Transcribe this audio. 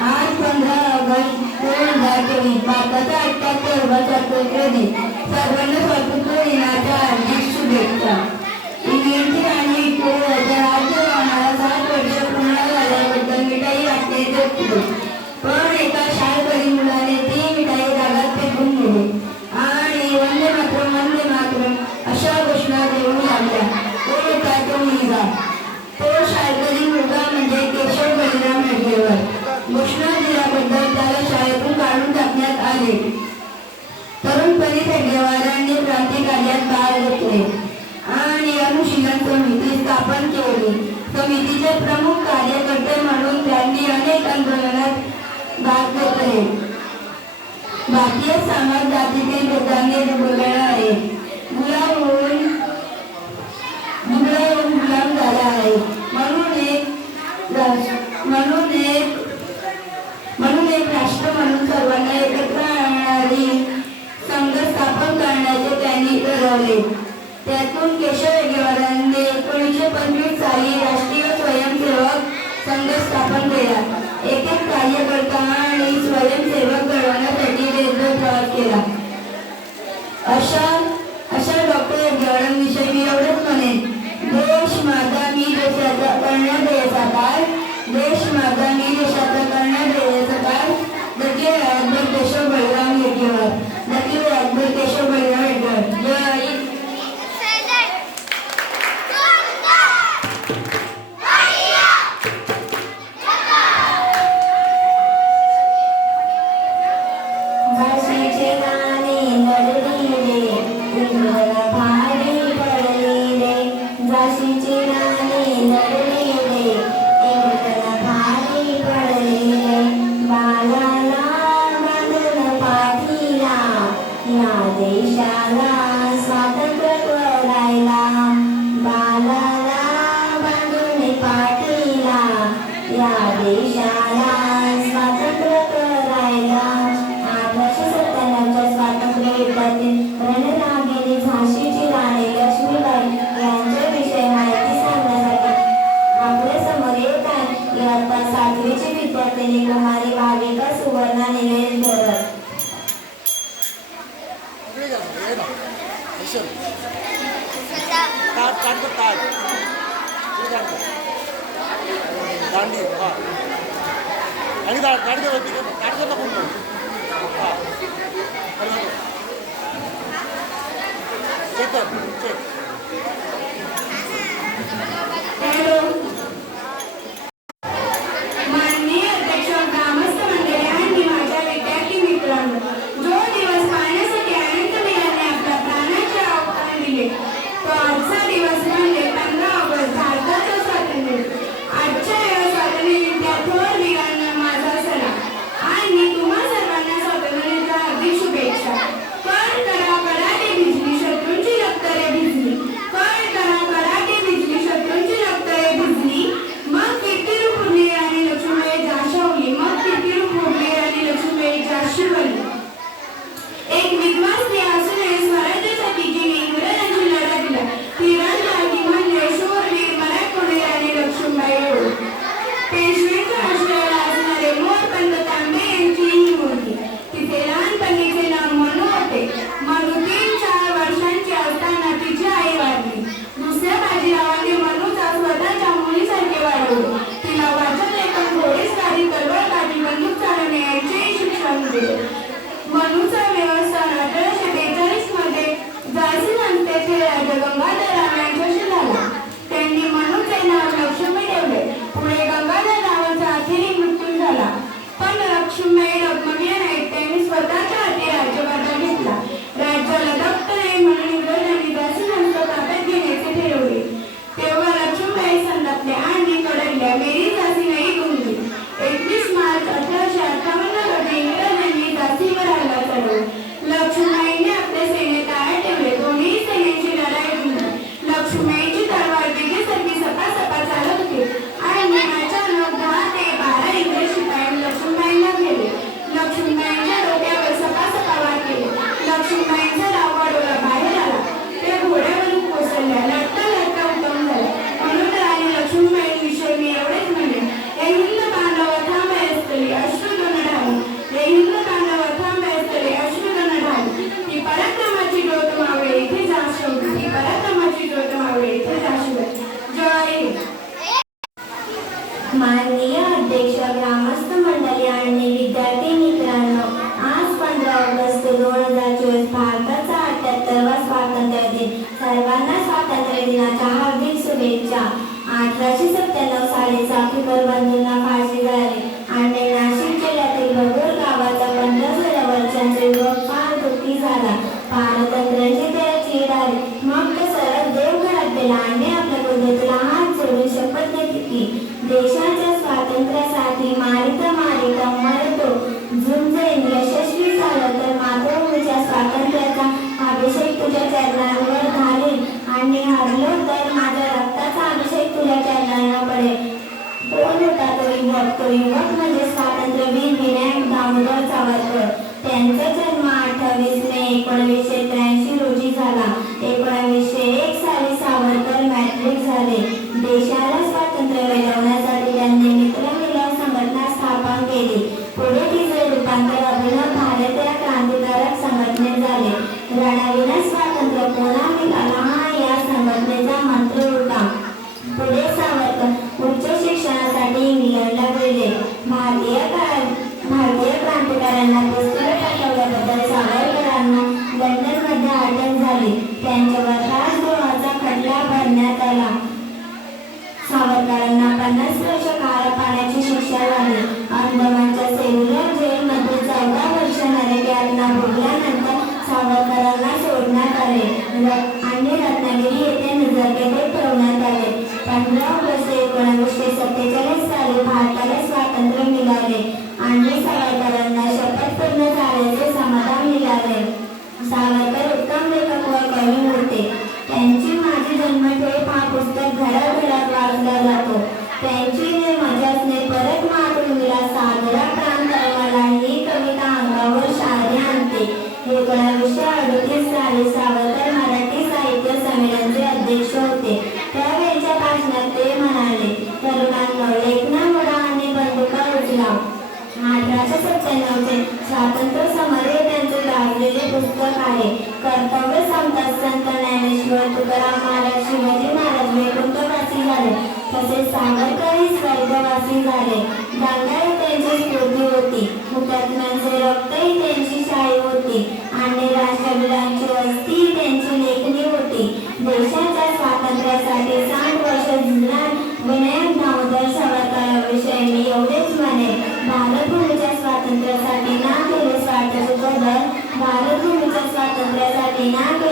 आज पंधरा ऑगस्ट दोन हजार चोवीस भारताचा अठ्याहत्तर वर्षाचा सर्वांना स्वातंत्र्य दिनाच्या हार्दिक शुभेच्छा. समितीचे प्रमुख कार्यकर्ते म्हणून त्यांनी अनेक आंदोलनात भाग घेतले. भारतीय समाज जातीतील भेदांनी आहे. गुलाम स्थापन केला एक एक कार्यकर्ता आणि स्वयंसेवक घडवण्यासाठी रेल्वे प्रवास केला. अशा अशा डॉक्टर जगडांविषयी मी एवढंच म्हणेन. देश माझा मी देशाचा कर्ण देशाकार देश माझा நினைந்தவர் தாண்டி தடுத்து வச்சு தடுத்து கொடுக்கணும் Check up. Check. हार्दिक शुभेच्छा. अठराशे सत्त्याण्णव बंधूंना फाशी झाली. आणि नाशिक जिल्ह्यातील बगोर गावाचा पंधरा सोळा वर्षांचे युवक फार दुःखी झाला. पारतंत्र्यांची त्याची आली मग सरळ देवघरात गेला आणि आपल्या कुंडीतला हात जोडून शपथ घेतली की देशात and there and अठराशे स्वातंत्र्य समरे त्यांचे लाभलेले पुस्तक आहे. कर्तव्य संपतात संत ज्ञानेश्वर तुकाराम महाराज शिवाजी महाराज वैकुंठवासी झाले. तसेच सावरकर हे स्वर्गवासी झाले. दांडा त्यांची स्फूर्ती होती. Leonardo